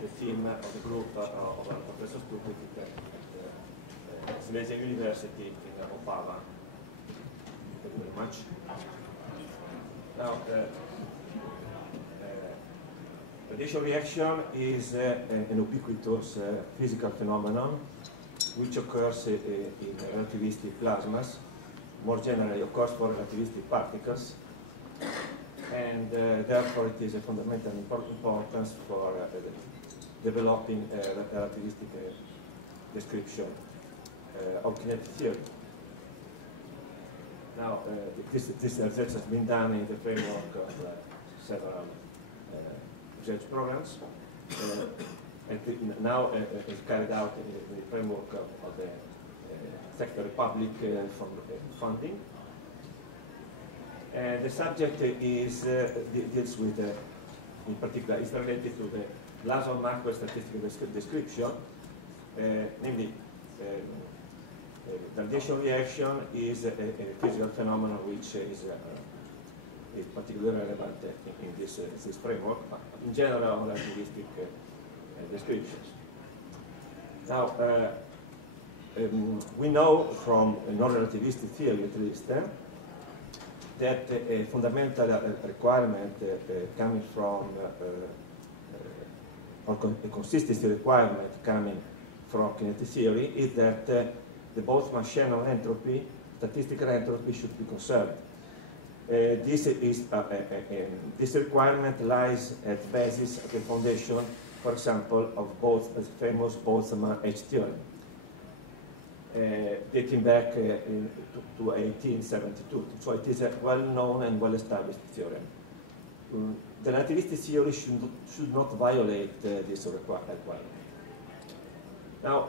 the theme of the group of Professor Stupik at Silesia University in Opava. Thank you very much. Now, radiation reaction is an ubiquitous physical phenomenon which occurs in relativistic plasmas, more generally occurs for relativistic particles, and therefore it is a fundamental importance for developing a relativistic description of kinetic theory. Now, this research has been done in the framework of several research programs, and now is carried out in the framework of the sector public funding. And the subject is deals with, in particular, is related to the Lazo-Maxwell statistical description, namely. The radiation reaction is a physical phenomenon which is particularly relevant in this framework, in general relativistic descriptions. Now, we know from non-relativistic theory at least that a fundamental requirement coming from, or a consistency requirement coming from kinetic theory is that the Boltzmann-Shannon entropy, statistical entropy, should be conserved. This requirement lies at the basis of the foundation, for example, of both the famous Boltzmann H theorem, dating back to 1872. So it is a well-known and well-established theorem. The relativistic theory should not violate this requirement. Now,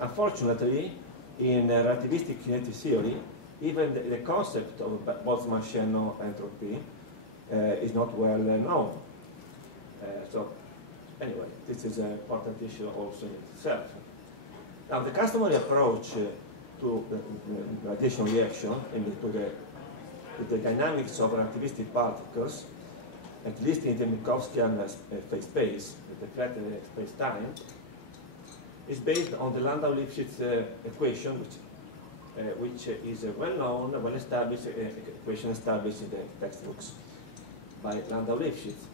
unfortunately, in relativistic kinetic theory, even the concept of Boltzmann-Shannon entropy is not well known. So, anyway, this is an important issue also in itself. Now, the customary approach to the radiation reaction and to the dynamics of relativistic particles, at least in the Minkowskian phase space, the flat space-time, is based on the Landau-Lifshitz equation, which is a well-known, well-established equation established in the textbooks by Landau-Lifshitz.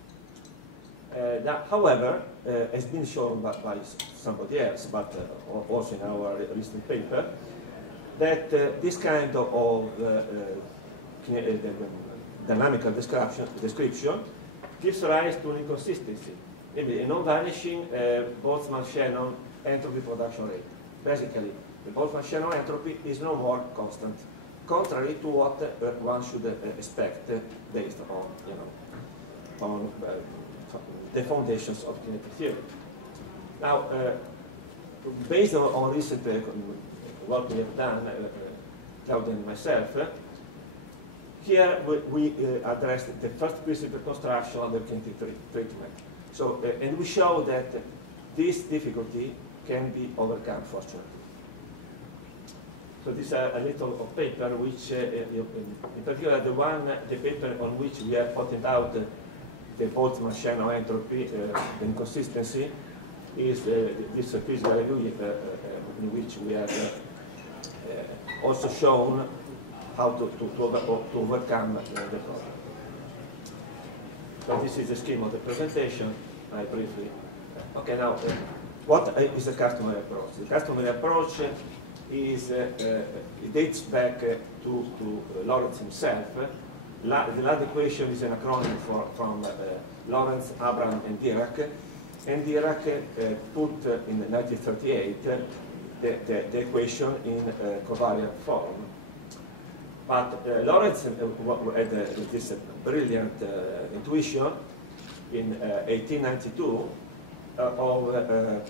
That, however, has been shown by somebody else, but also in our recent paper, that this kind of dynamical description gives rise to an inconsistency, namely a non-vanishing Boltzmann-Shannon entropy production rate. Basically, the Boltzmann-Shannon entropy is no more constant, contrary to what one should expect based on, the foundations of kinetic theory. Now, based on recent work we have done, Claudia and myself, here we addressed the first principle construction of the kinetic treatment. So, and we show that this difficulty can be overcome, fortunately. So this is a little paper which, in particular, the paper on which we have pointed out the Boltzmann-Shannon entropy, the inconsistency, is this physical review in which we have also shown how to overcome the problem. So this is the scheme of the presentation. I briefly. Okay, now. What is the customary approach? The customary approach is, it dates back to Lorentz himself. The Land equation is an acronym from Lorentz, Abram, and Dirac. And Dirac put in 1938 the equation in covariant form. But Lorentz had this brilliant intuition in 1892 of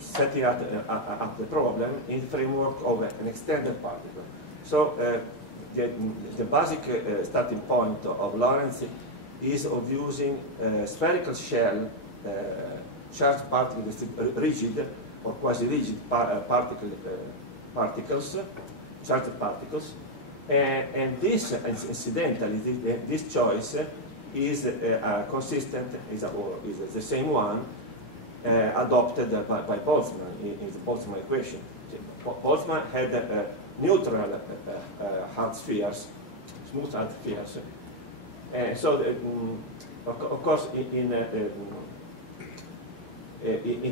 setting up the problem in the framework of an extended particle. So the basic starting point of Lorentz is of using spherical shell charged particles, rigid or quasi-rigid particles, charged particles, and this, incidentally, this choice is consistent, is the same one adopted by Boltzmann in the Boltzmann equation. Boltzmann had neutral hard spheres, smooth hard spheres. So, of course, in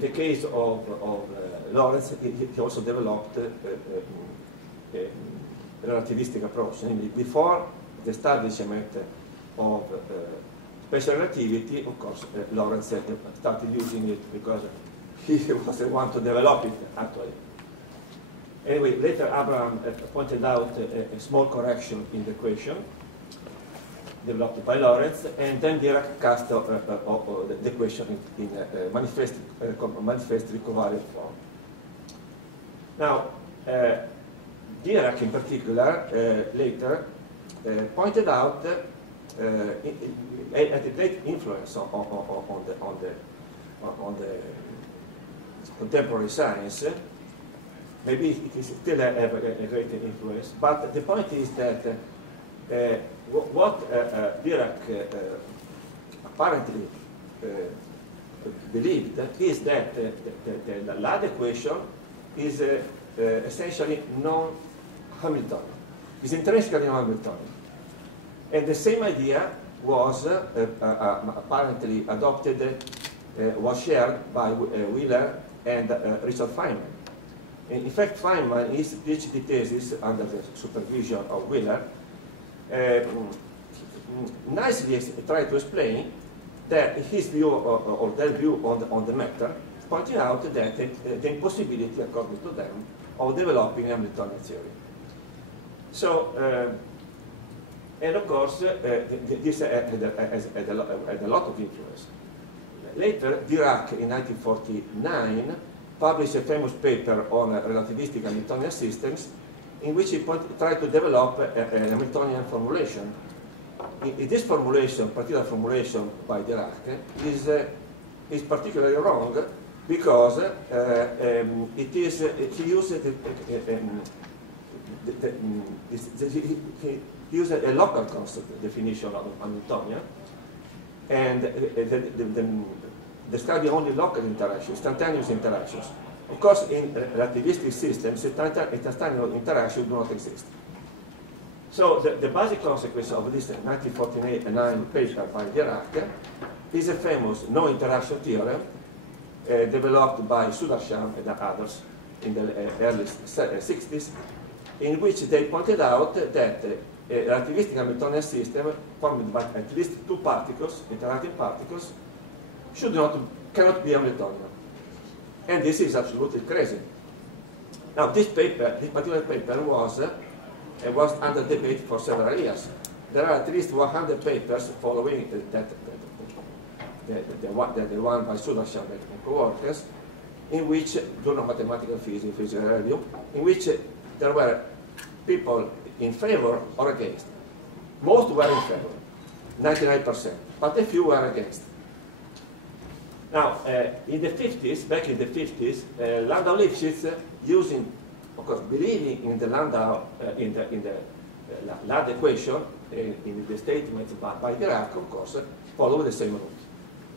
the case of Lorentz, he also developed a relativistic approach. Namely, before the establishment of special relativity, of course, Lorentz started using it because he was the one to develop it, actually. Anyway, later Abraham pointed out a small correction in the equation developed by Lorentz, and then Dirac cast the equation in manifestly covariant form. Now, Dirac in particular later pointed out a great influence on the contemporary science. Maybe it is still a great influence, but the point is that what Dirac apparently believed is that the Lade equation is essentially non-Hamiltonian, is intrinsically non-Hamiltonian. And the same idea was apparently adopted, was shared by Wheeler and Richard Feynman. In fact, Feynman, his PhD thesis under the supervision of Wheeler, nicely tried to explain that his view or their view on the matter, pointing out that the impossibility, according to them, of developing Hamiltonian theory. So, and of course, this had a lot of influence. Later, Dirac, in 1949, published a famous paper on relativistic Hamiltonian systems, in which he tried to develop a Hamiltonian formulation. In this formulation, particular formulation by Dirac, is particularly wrong because he used a local constant definition of Hamiltonian, and describing only local interactions, instantaneous interactions. Of course, in relativistic systems, instantaneous interactions do not exist. So the basic consequence of this 1949 paper by Dirac is a famous no-interaction theorem developed by Sudarshan and others in the early 60s, in which they pointed out that a relativistic Hamiltonian system formed by at least two particles, interacting particles, cannot be Hamiltonian. And this is absolutely crazy. Now, this particular paper was under debate for several years. There are at least 100 papers following the one by Sudarshan and co-workers, in which, journal mathematical physics, physical review, in which there were people in favor or against. Most were in favor, 99%, but a few were against. Now, in the 50s, back in the 50s, Landau-Lifshitz, using, of course, believing in the Landau, in the Lade equation, in the statements by Dirac, of course, followed the same route.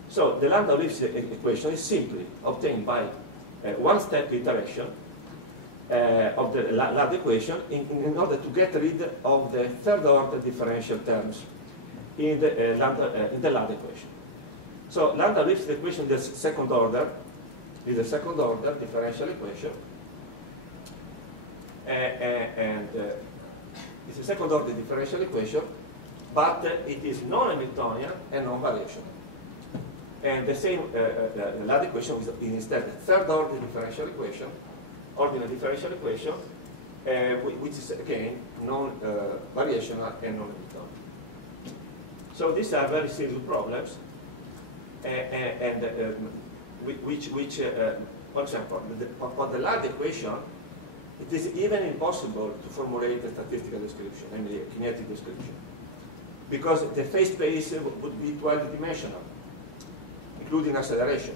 So the Landau-Lifshitz equation is simply obtained by one-step iteration of the Lade equation in order to get rid of the third-order differential terms in the Lade equation. So Landau-Lifshitz equation is the second order differential equation, and it's a second order differential equation, but it is non-Hamiltonian and non-variational. And the same Lade equation is instead a third order differential equation, ordinary differential equation, which is again non-variational and non-Hamiltonian. So these are very serious problems. Which for example, for the Lade equation, it is even impossible to formulate a statistical description, namely a kinetic description, because the phase space would be 12-dimensional, including acceleration.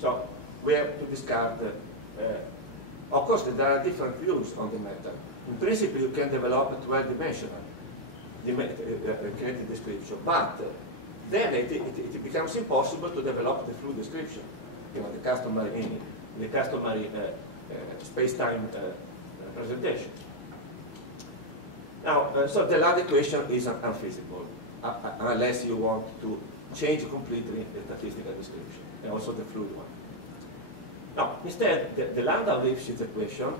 So we have to discard. Of course, there are different views on the matter. In principle, you can develop a 12-dimensional kinetic description, but then it becomes impossible to develop the fluid description, the customary space-time presentation. Now, so the Lund equation is unfeasible unless you want to change completely the statistical description and also the fluid one. Now, instead, the Lambda-Lipschitz equation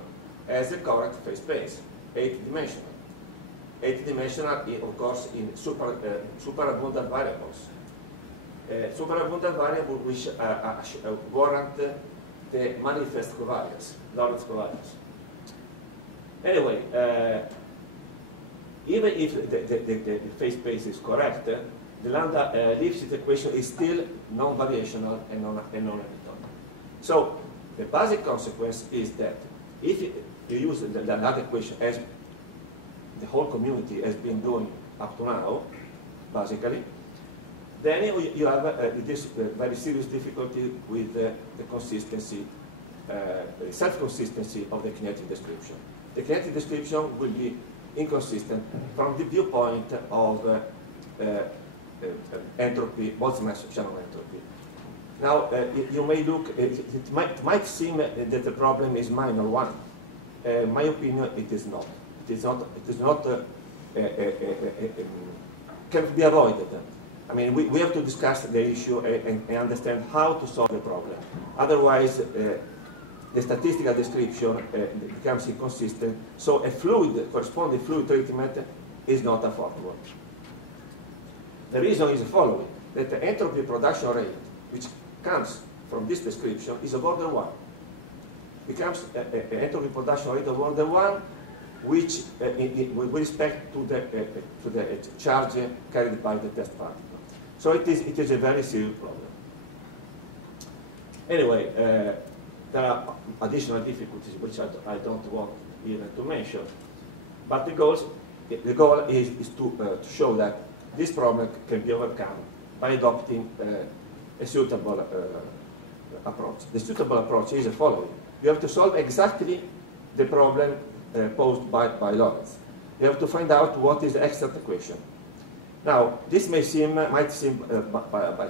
has a correct phase space, 8-dimensional. 8-dimensional, of course, in superabundant variables. Superabundant variables which warrant the manifest covariance, Lorentz covariance. Anyway, even if the phase space is correct, the Lambda-Lipschitz equation is still non-variational and non-Hamiltonian. So the basic consequence is that if you use the Lambda equation as the whole community has been doing up to now, basically, then you have this very serious difficulty with the consistency, self-consistency of the kinetic description. The kinetic description will be inconsistent from the viewpoint of entropy, Boltzmann-Shannon entropy. Now, you may look, it might seem that the problem is minor one. In my opinion, it is not. It is not can be avoided. I mean, we have to discuss the issue and understand how to solve the problem. Otherwise, the statistical description becomes inconsistent, so a corresponding fluid treatment is not affordable. The reason is the following, that the entropy production rate, which comes from this description, is of order 1. Becomes an entropy production rate of order 1, which, with respect to the charge carried by the test particle. So it is a very serious problem. Anyway, there are additional difficulties which I don't want even to mention, but the goal is to show that this problem can be overcome by adopting a suitable approach. The suitable approach is the following. You have to solve exactly the problem posed by Lorentz. You have to find out what is the extant equation. Now, this might seem by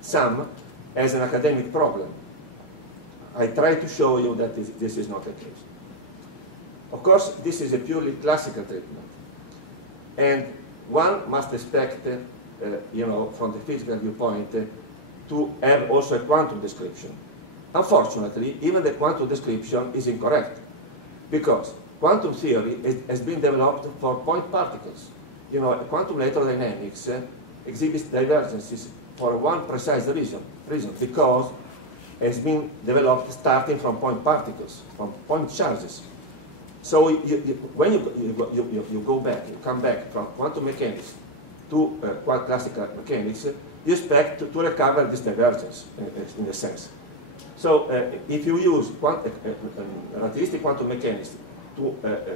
some as an academic problem. I try to show you that this is not the case. Of course, this is a purely classical treatment, and one must expect, from the physical viewpoint, to have also a quantum description. Unfortunately, even the quantum description is incorrect, because quantum theory has been developed for point particles. Quantum electrodynamics exhibits divergences for one precise reason, because it has been developed starting from point particles, from point charges. So when you go back, you come back from quantum mechanics to classical mechanics, you expect to recover this divergence in a sense. So if you use relativistic quantum mechanics to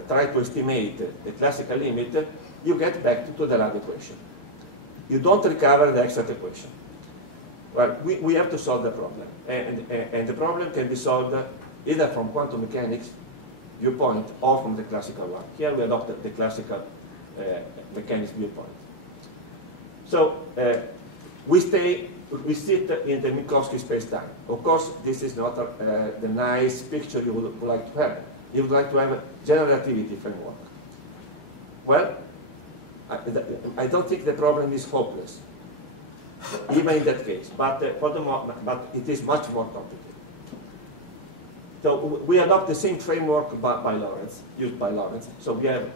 try to estimate the classical limit, you get back to the Lund equation. You don't recover the exact equation. Well, we have to solve the problem, and the problem can be solved either from quantum mechanics viewpoint or from the classical one. Here we adopted the classical mechanics viewpoint. So we sit in the Minkowski space-time. Of course, this is not the nice picture you would like to have. You would like to have a general relativity framework. Well, I don't think the problem is hopeless, even in that case. But but it is much more complicated. So we adopt the same framework used by Lorentz. So we have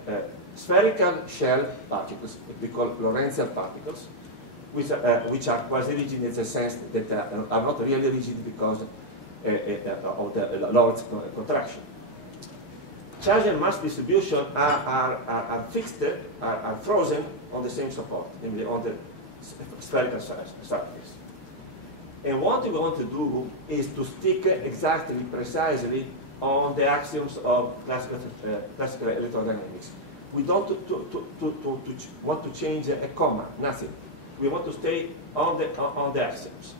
spherical shell particles, we call Lorentzian particles, which are quasi-rigid in the sense that are not really rigid because of the Lorentz contraction. Charge and mass distribution are fixed, are frozen on the same support, namely on the spherical surface. And what we want to do is to stick exactly, precisely on the axioms of classical electrodynamics. We don't want to change a comma, nothing. We want to stay on the axioms,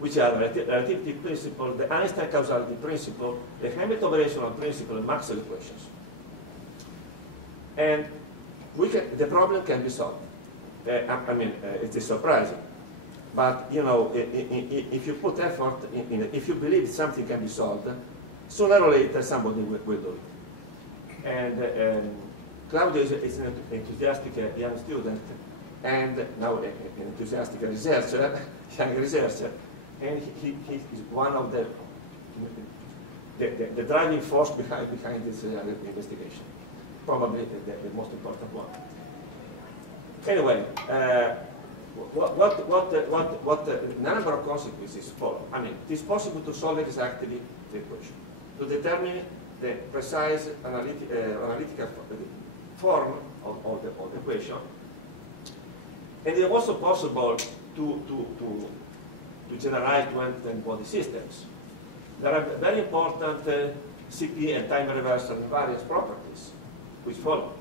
which are the relativity principle, the Einstein causality principle, the Hamilton variational principle, and Maxwell equations. And the problem can be solved. I mean, it is surprising. But, you know, if you put effort in it, if you believe something can be solved, sooner or later somebody will do it. And Claudio is an enthusiastic young student, and now an enthusiastic researcher, young researcher, and he is one of the driving force behind this investigation, probably the most important one. Anyway, what the number of consequences follow. I mean, it is possible to solve exactly the equation, to determine the precise analytical form of the equation, and it is also possible to generalize to end body systems. There are very important CP and time reversal invariance properties which follow.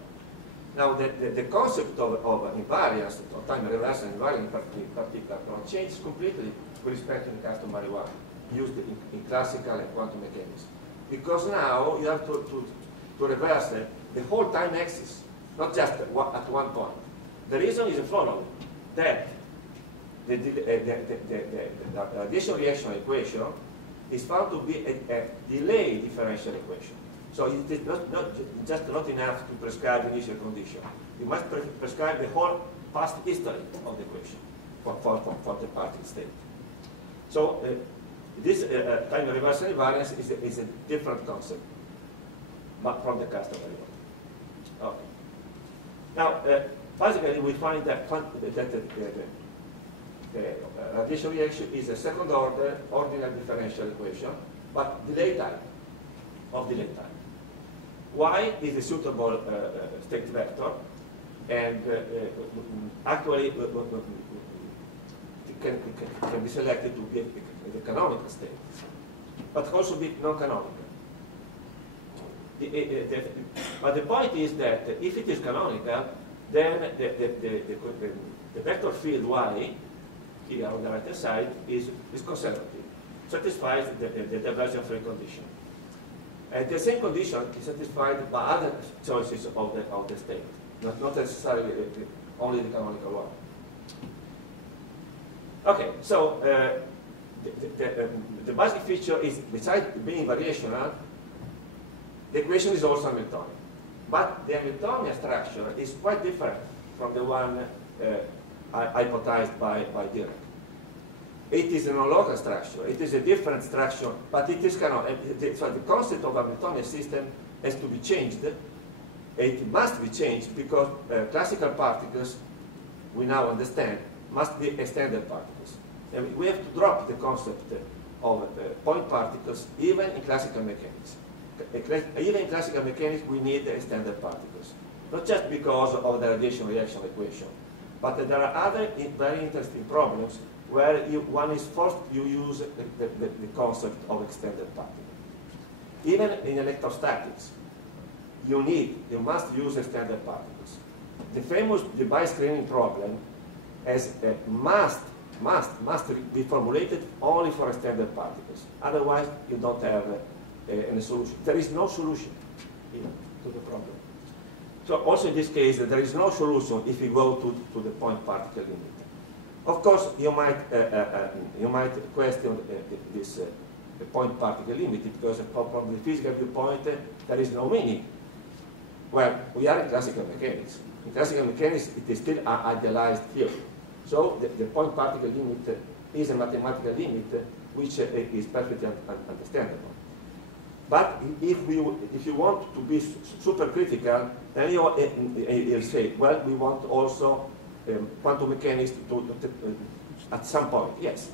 Now, the concept of invariance, of time reversal invariance in particular, changes completely with respect to the customary one used in classical and quantum mechanics. Because now you have to reverse the whole time axis, not just at one point. The reason is the following, that the radiation reaction equation is found to be a delay differential equation. So it is just not enough to prescribe the initial condition. You must prescribe the whole past history of the equation for the particle state. So this time reversal invariance is a different concept, but from the customary one. Okay. Now, basically, we find that the radiation reaction is a second order ordinary differential equation, but delay time. Y is a suitable state vector, and actually it can be selected to be the canonical state, but also be non-canonical. But the point is that if it is canonical, then the vector field Y, here on the right-hand side, is conservative, satisfies the divergence-free condition. And the same condition is satisfied by other choices of the state, not necessarily only the canonical one. Okay, so the basic feature is, besides being variational, the equation is also Hamiltonian. But the Hamiltonian structure is quite different from the one hypothesized by Dirac. It is a non-local structure. It is a different structure, but it is so the concept of a Hamiltonian system has to be changed. It must be changed because classical particles, we now understand, must be extended particles. And we have to drop the concept of point particles even in classical mechanics. Even in classical mechanics, we need extended particles. Not just because of the radiation reaction equation, but there are other very interesting problems where one is forced to use the concept of extended particle. Even in electrostatics, you must use extended particles. The famous device screening problem must be formulated only for extended particles. Otherwise, you don't have any solution. There is no solution to the problem. So also in this case, there is no solution if you go to the point particle limit. Of course, you might question this point particle limit because from the physical viewpoint, there is no meaning. Well, we are in classical mechanics. In classical mechanics, it is still an idealized theory. So the point particle limit is a mathematical limit which is perfectly understandable. But if you want to be super critical, then you'll say, well, we want also quantum mechanics at some point. Yes.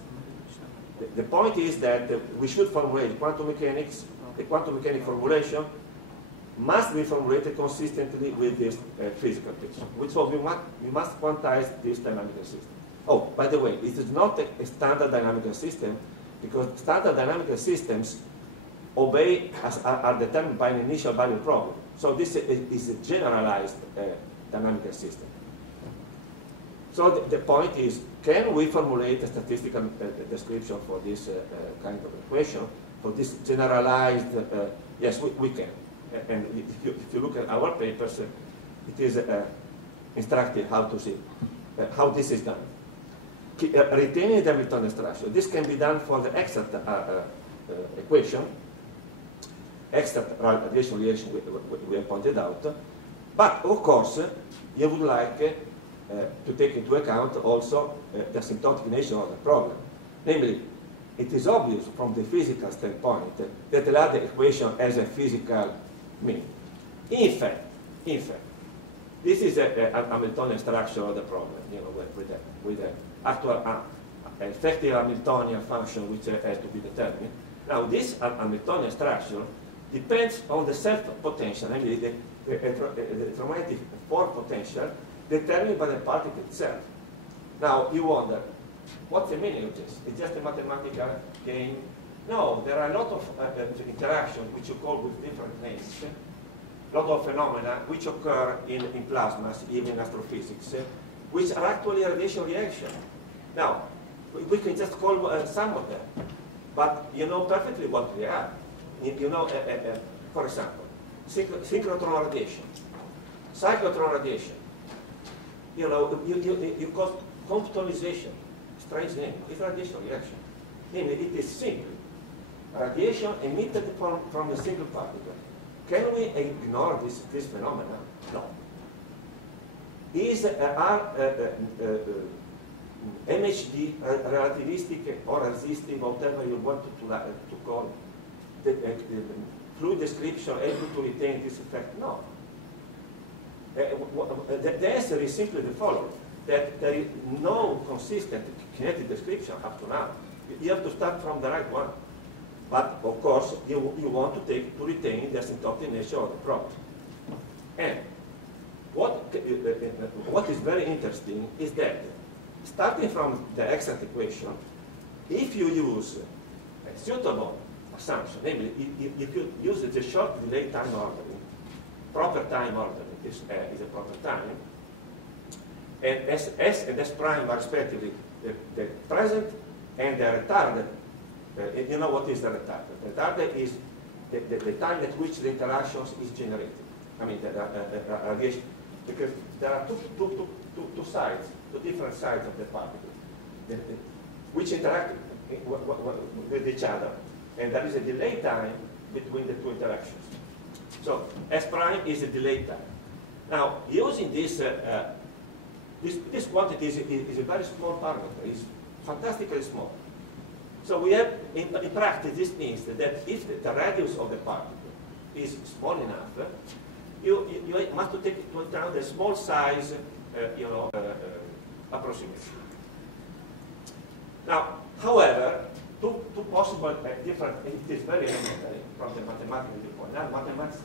The point is that we should formulate quantum mechanics. The quantum mechanic formulation must be formulated consistently with this physical picture. So we must quantize this dynamical system. Oh, by the way, it is not a standard dynamical system because standard dynamical systems are determined by an initial value problem. So this is a generalized dynamical system. So the point is, can we formulate a statistical description for this kind of equation, for this generalized, yes, we can. And if you look at our papers, it is instructive how to see. how this is done. Retaining the Hamiltonian structure. This can be done for the exact equation, exact radiation relation we have pointed out. But of course, you would like to take into account also the asymptotic nature of the problem. Namely, it is obvious from the physical standpoint that the Lade equation has a physical meaning. In fact, this is a Hamiltonian structure of the problem, you know, with the actual effective Hamiltonian function which has to be determined. Now, this Hamiltonian structure depends on the self-potential, namely the electromagnetic force potential determined by the particle itself. Now, you wonder, what's the meaning of this? It's just a mathematical game? No, there are a lot of interactions which you call with different names, a lot of phenomena which occur in plasmas, even in astrophysics, which are actually radiation reaction. Now, we can just call some of them, but you know perfectly what they are. You know, for example, synchrotron radiation, cyclotron radiation. You know, you call comptonization, strange name, it's radiation reaction. Namely, it is simply radiation emitted from a single particle. Can we ignore this phenomena? No. Is MHD relativistic or resistive, whatever you want to call the fluid description able to retain this effect? No. The answer is simply the following, that there is no consistent kinetic description up to now. You have to start from the right one. But of course, you want to retain the asymptotic nature of the problem. And what is very interesting is that starting from the exact equation, if you use a suitable assumption, namely if you use the short delay time ordering, proper time ordering is a proper time, and S and S prime are respectively the present and the retarded. You know what is the retarded? The retarded is the time at which the interactions is generated. I mean, the radiation. Because there are two sides, two different sides of the particle, which interact with each other. And there is a delay time between the two interactions. So S prime is a delay time. Now, using this quantity is a very small parameter. It's fantastically small. So we have, in practice, this means that if the radius of the particle is small enough, you must take into account the small size, approximation. Now, however, two possible different, it is very elementary from the mathematical viewpoint. Now, mathematics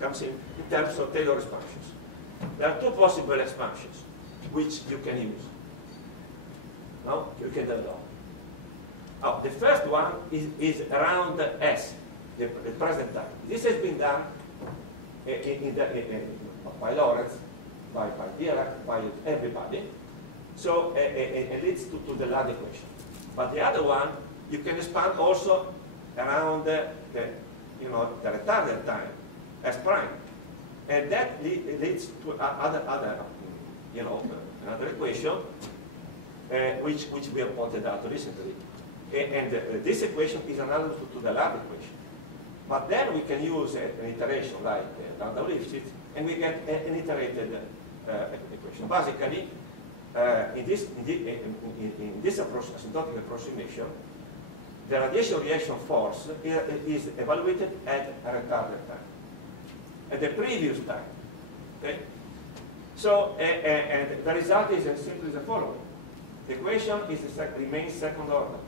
comes in terms of Taylor expansions. There are two possible expansions which you can use. No, you can develop. Oh, the first one is around S, the present time. This has been done by Lorentz, by Dirac, by everybody. So it leads to the Lade equation. But the other one, you can expand also around the retarded time, S prime, and that leads to another equation, which we have pointed out recently. And this equation is analogous to the Lade equation. But then we can use an iteration like lambda Lipschitz, and we get an iterated equation. Basically, in this asymptotic approximation, the radiation reaction force is evaluated at a retarded time, at the previous time. Okay? So, and the result is simply the following. The equation remains second order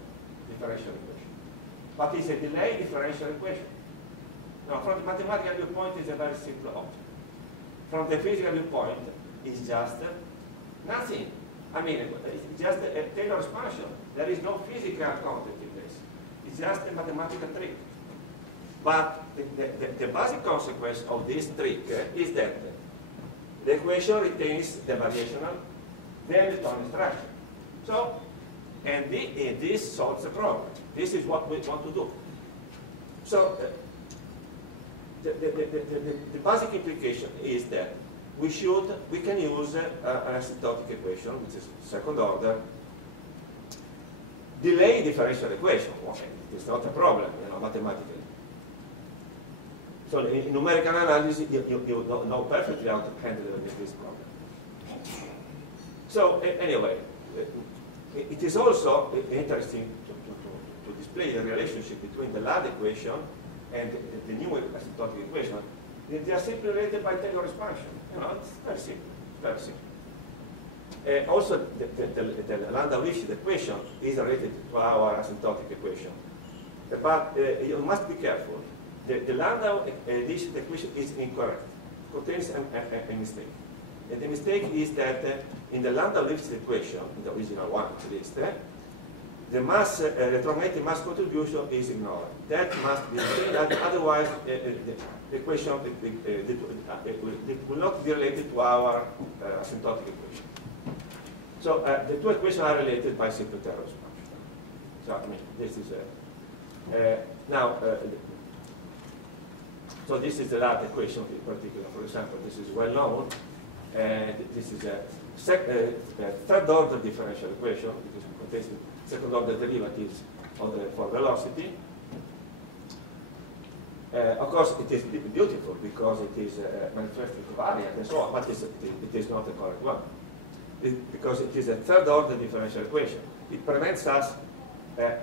differential equation, but it's a delay differential equation. Now, from the mathematical viewpoint, it's a very simple object. From the physical viewpoint, it's just nothing. I mean, it's just a Taylor expansion. There is no physical content in this. It's just a mathematical trick. But the basic consequence of this trick is that the equation retains the variational, the Hamiltonian structure. So, and this solves the problem. This is what we want to do. So, the basic implication is that we can use an asymptotic equation, which is second order delay differential equation. Okay, it's not a problem, mathematically. So in numerical analysis, you know perfectly how to handle this problem. So anyway, it is also interesting to display the relationship between the LAD equation and the new asymptotic equation. They are simply related by Taylor expansion. It's very simple. Very simple. Also, the Landau-Lifshitz equation is related to our asymptotic equation. But you must be careful. The Landau-Lifshitz equation is incorrect. It contains a mistake. And the mistake is that in the Landau-Lifshitz equation, in the original one at least, the electromagnetic mass contribution is ignored. That must be changed, otherwise the equation will not be related to our asymptotic equation. So the two equations are related by simple Taylor expansion. So I mean, this is so this is the LAD equation in particular. For example, this is well known. This is a third order differential equation because it contains second order derivatives for velocity. Of course, it is beautiful because it is manifestly covariant and so on, but it is not the correct one. Because it is a third order differential equation. It prevents us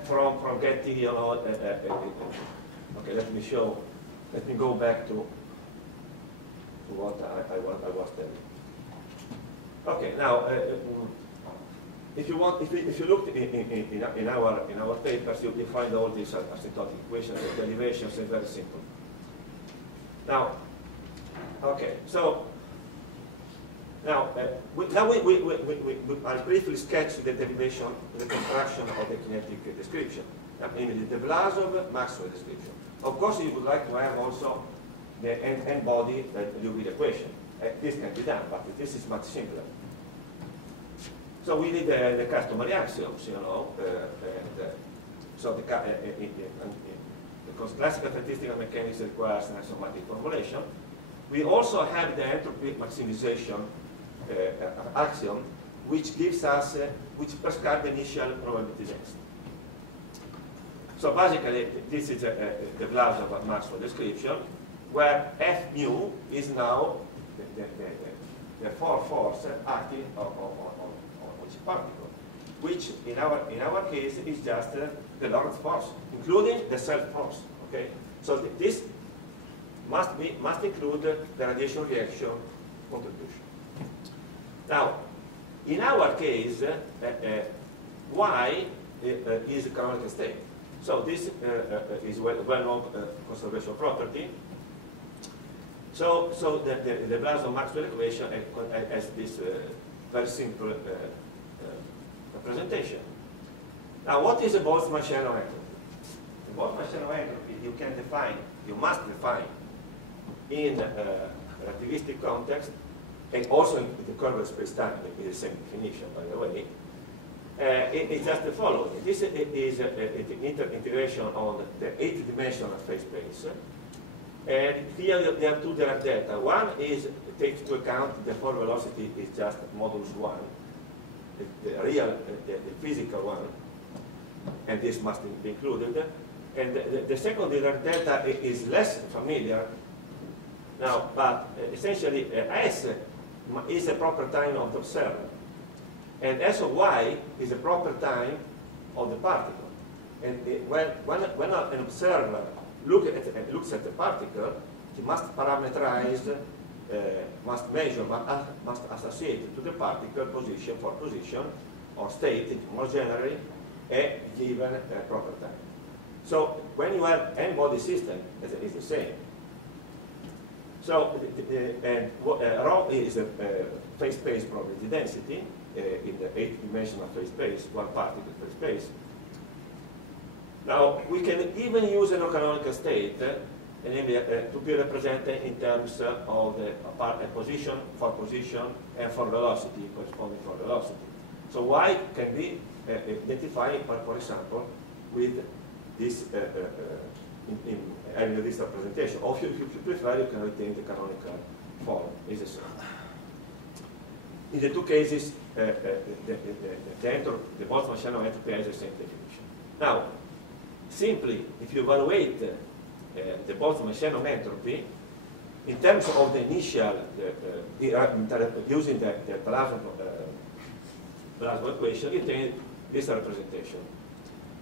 from getting, okay, let me go back to what I was telling. Okay, now, if you look in our papers, you find all these asymptotic equations, the derivations are very simple. Now, okay, so now I'll briefly sketch the derivation, the construction of the kinetic description, namely the Vlasov-Maxwell description. Of course, you would like to have also the n-body Liouville equation. This can be done, but this is much simpler. So we need the customary axioms, so the because classical statistical mechanics requires an axiomatic formulation. We also have the entropy maximization axiom, which gives us, which prescribes the initial probability density. So basically, this is the Vlasov-Maxwell description, where F mu is now the force acting on each particle, which in our case is just the Lorentz force, including the self force. Okay, so this must include the radiation reaction contribution. Now, in our case, Y is a canonical state. So this is well-known conservation property. So the Vlasov-Maxwell equation has this very simple representation. Now, what is a Boltzmann-Shannon entropy? The Boltzmann-Shannon entropy you must define in relativistic context, and also in the curved space-time, is the same definition, by the way. It's just the following. This is an integration on the 8-dimensional phase space. And here they have two Dirac delta. One is takes into account the forward velocity is just modulus 1, the real, the physical one, and this must be included. And the second Dirac delta is less familiar now, but essentially S is a proper time of the observer, and S of Y is a proper time of the particle. And when an observer looks at the particle, he must parameterize, must measure, must associate it to the particle position for position, or state, more generally, a given proper time. So when you have n-body system, it's the same. So rho is a phase space probability density in the 8-dimensional phase space, one particle phase space. Now, we can even use a non-canonical state to be represented in terms of the position, and for velocity, corresponding for velocity. So Y can be identified, for example, with this having this representation. Or if you prefer, you can retain the canonical form. Is the same. in the two cases, the Boltzmann-Shannon entropy has the same definition. Now, simply, if you evaluate the Boltzmann-Shannon entropy, in terms of the initial, using the plasma equation, you take this representation,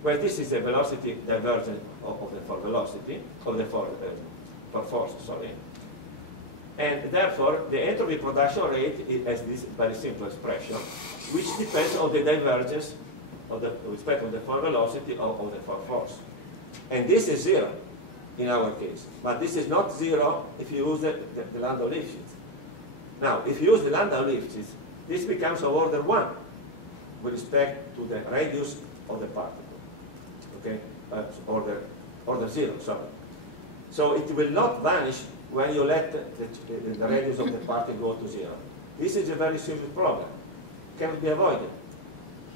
where this is the velocity divergence of the for velocity, of the for force, sorry. And therefore, the entropy production rate has this very simple expression, which depends on the divergence of the respect of the for velocity of the for force. And this is 0 in our case. But this is not 0 if you use the Landau-Lifshitz. Now, if you use the Landau-Lifshitz, this becomes of order 1 with respect to the radius of the particle. Okay? Order 0, sorry. So it will not vanish when you let the radius of the particle go to 0. This is a very simple problem. Cannot be avoided.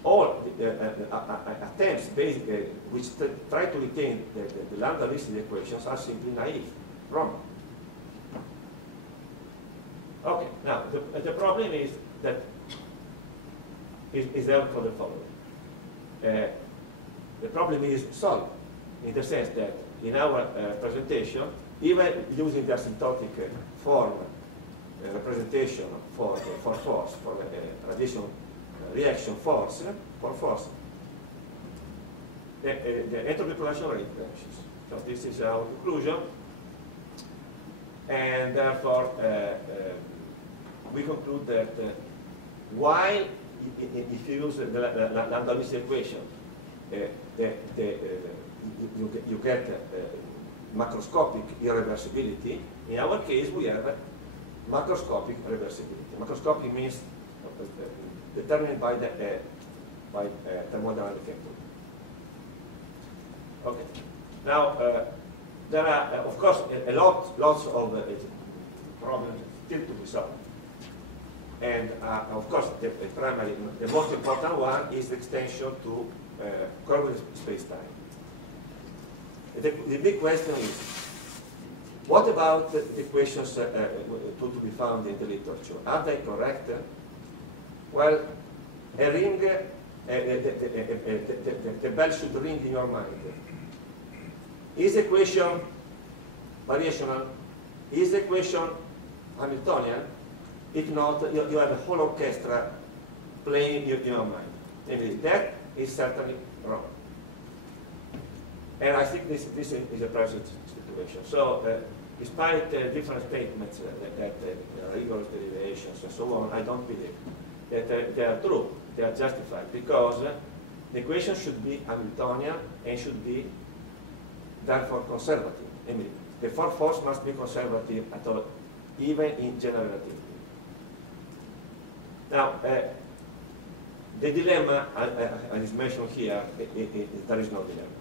All attempts basically which try to retain the Landau-Lifshitz equations are simply naive, wrong. Okay, now the problem is that is there for the following. The problem is solved in the sense that in our presentation, even using the asymptotic form representation for force, for the radiation reaction force, for force, the entropy production rate vanishes. So this is our conclusion, and therefore we conclude that while if you use the Landau-Lifshitz equation, you get macroscopic irreversibility. In our case, we have macroscopic reversibility. Macroscopic means determined by the thermodynamic entropy. Okay. Now there are, of course, lots of problems still to be solved. And of course, the most important one is the extension to curved space-time. The big question is, what about the equations to be found in the literature? Are they correct? Well, a ring, the bell should ring in your mind. Is the equation variational? Is the equation Hamiltonian? If not, you have a whole orchestra playing in your mind. Namely, that is certainly wrong. And I think this is a present situation. So, despite different statements that rigorous derivations and so on, I don't believe that they are true. They are justified because the equation should be Hamiltonian and should be therefore conservative. I mean, the for force must be conservative at all, even in general relativity. Now, the dilemma is mentioned here. There is no dilemma,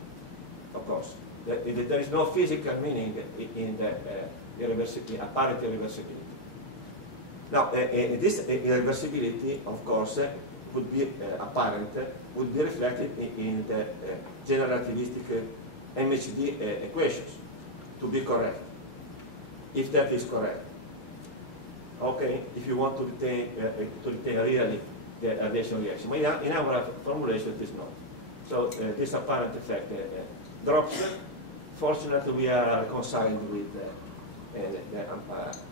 of course. There is no physical meaning in the apparent irreversibility. Now, this irreversibility, of course, would be apparent, would be reflected in the general relativistic MHD equations to be correct, if that is correct. Okay, if you want to retain really the radiation reaction. But in our formulation, it is not. So this apparent effect drops. Fortunately, we are reconciled with the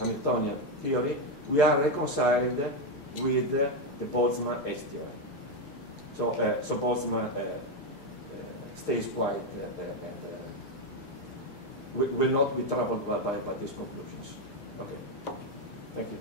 Hamiltonian theory. We are reconciled with the Boltzmann H theory. So Boltzmann stays quiet and will not be troubled by these conclusions. Okay. Thank you.